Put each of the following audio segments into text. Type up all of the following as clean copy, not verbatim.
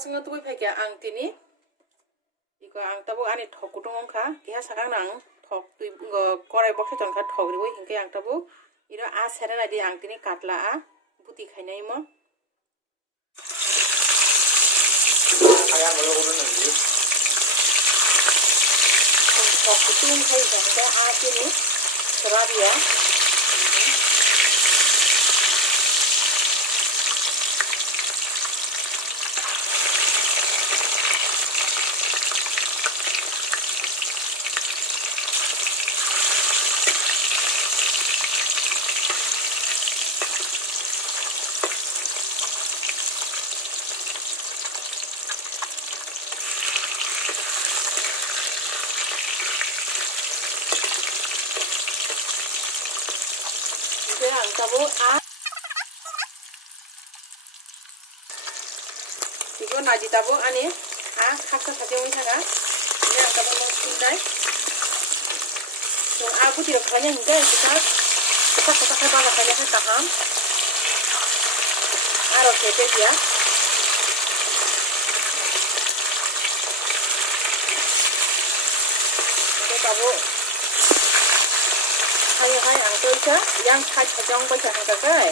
sanga tu pai kya ang tini iko ang tabu ani thok kutong kha kiha sakang nang thok tu korai box ton kha thok ribo hingke ang tabu iro a sera na di ang tini katla a buti khainai mo ayam bolo udah nanti thok kutong khai jangka a tini sera dia ang tabu a igo naji tabu ani a khaksa thake oi thaga ini ang tabu mo tinai so a buti ro khanya hinga kita kha bala khanya kha taham aro kete dia itu tabu hai ang toisa yang khai chajong pai cha ka kai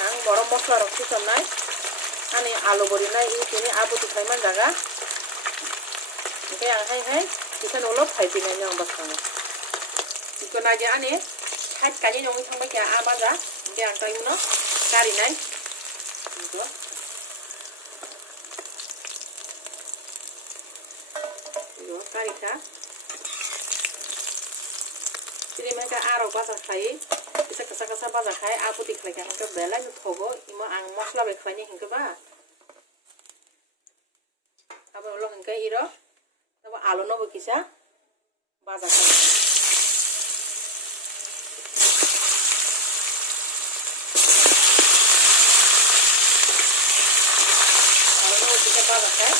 ang boro mosla rokhi somnai ani alu bori nai i tini abu tu khai man jaga ke ang hai kita nolop khai pinai nyang basang iko na ja ani khai kaji nyong thang ba kya aba ja ke ang tai no kari nai iko yo kari ka jadi mereka arok bahasa khai bisa kasa bahasa khai aku tiklek yang ke bela itu thogo imo ang mosla be khani hingke ba aba lo hingke iro taba alu no bukisa bahasa khai alu no bukisa bahasa khai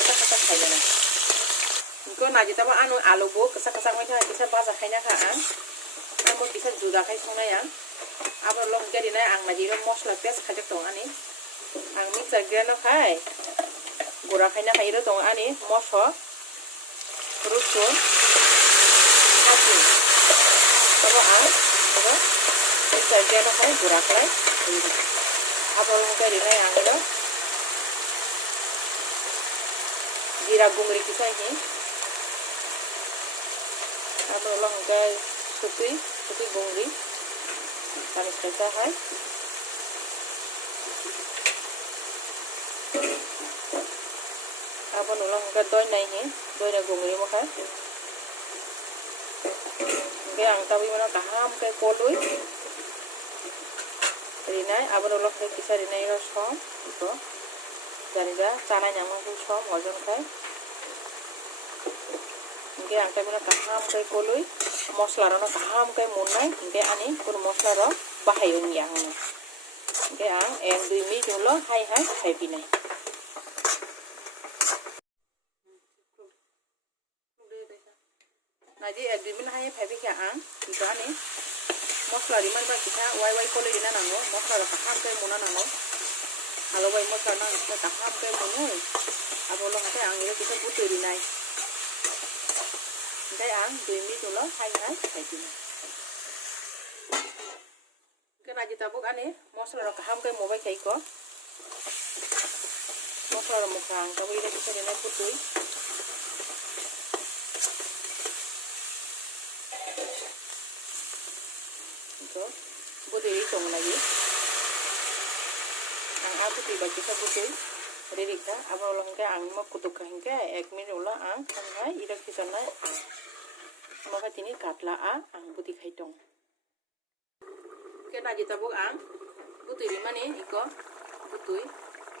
kasa khai jana ko naji taba anu alu bo kasa mai tha kisa baza khaina kha ang amo kisa juda khai songnai ang abo long jadi nai ang naji ro mosla paste khajak tong ani ang mixer grinder khai gura khaina khai ro tong ani moso rusun hati taba ang taba mixer grinder khai gura khai abo long jadi nai ang ro jira gungri kisa hi atau long ke supi bungri panis kesa hai apa nolong ke doi nai hi doi na gungri mo khai ke ang tabi mana kaham ke kolui rinai apa nolong ke kisa rinai ro som ito jari ja chana nyang mo som ojon khai ke ang tabi mana kaham ke kolui mosla ro na kaham ke munai ke ani kun mosla ro bahai un yang ke ang en 2 mi julo hai khai pinai naji ek 2 min hai phai bi kya ang itu ani mosla ri man ba kita wai kolui dina nango mosla ro kaham ke muna nango alo wai mosla na kaham ke munu abo lo hate ang ire kita butu ri nai cái ăn 2 mi julo hai khai pinai kena kita buk ani mosla ro kaham ke mobai kai ko mosla ro mukhang to ire kita dina putui to budiri tong lagi ang aku tiba kita putui ready ka abo long ke ang mo kutuk ka hingke 1 minit ulah ang hai ire kita nai maka tini katla a ang buti khaitong kena jita buk ang buti rimani iko butui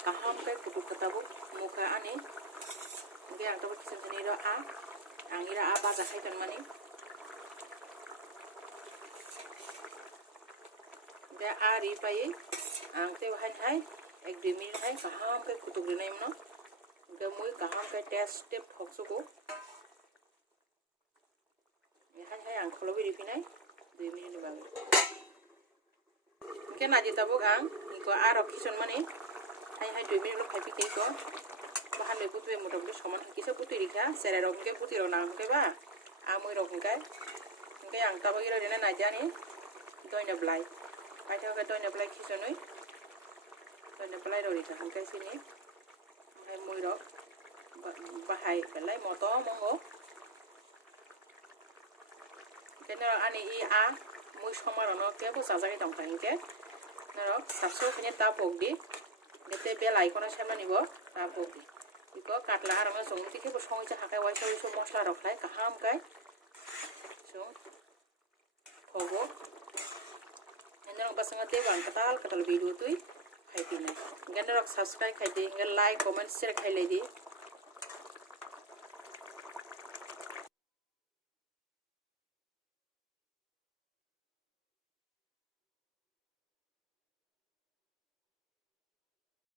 kaham ke kutuk katabuk muka ani nge ang tabu kisan tini ro a ang ira a baza khaitong mani de a ri pai ang te hai 1-2 minit hai kaham ke kutuk rinai mno nge mui kaham ke test step phoksuko hai ang kholo bi rifinai 2 minit bagi ke naji tabuk ang iko aro kison mani hai 2 minute lo khai pi ko bahan le putu motabli soman kisa putu rikha sere rok ke putu ro nang ke ba amoi rok ke ang ta ba gira dena na jani doina blai ai tha ka doina blai kisonoi doina blai ro rikha hangkai sini hai moi rok bahai belai moto mongo kenara ani I a moi somarono ke bo sajagi dongka inke naro sabso kene ta pogdi gete belai kono samani bo ta pogdi iko katla arama songti ke bo songi cha hakai wai so mosla roklai kaham kai so hobo enarok basanga te bang katal video tui khai pinai enarok subscribe khai de like comment share khai ledi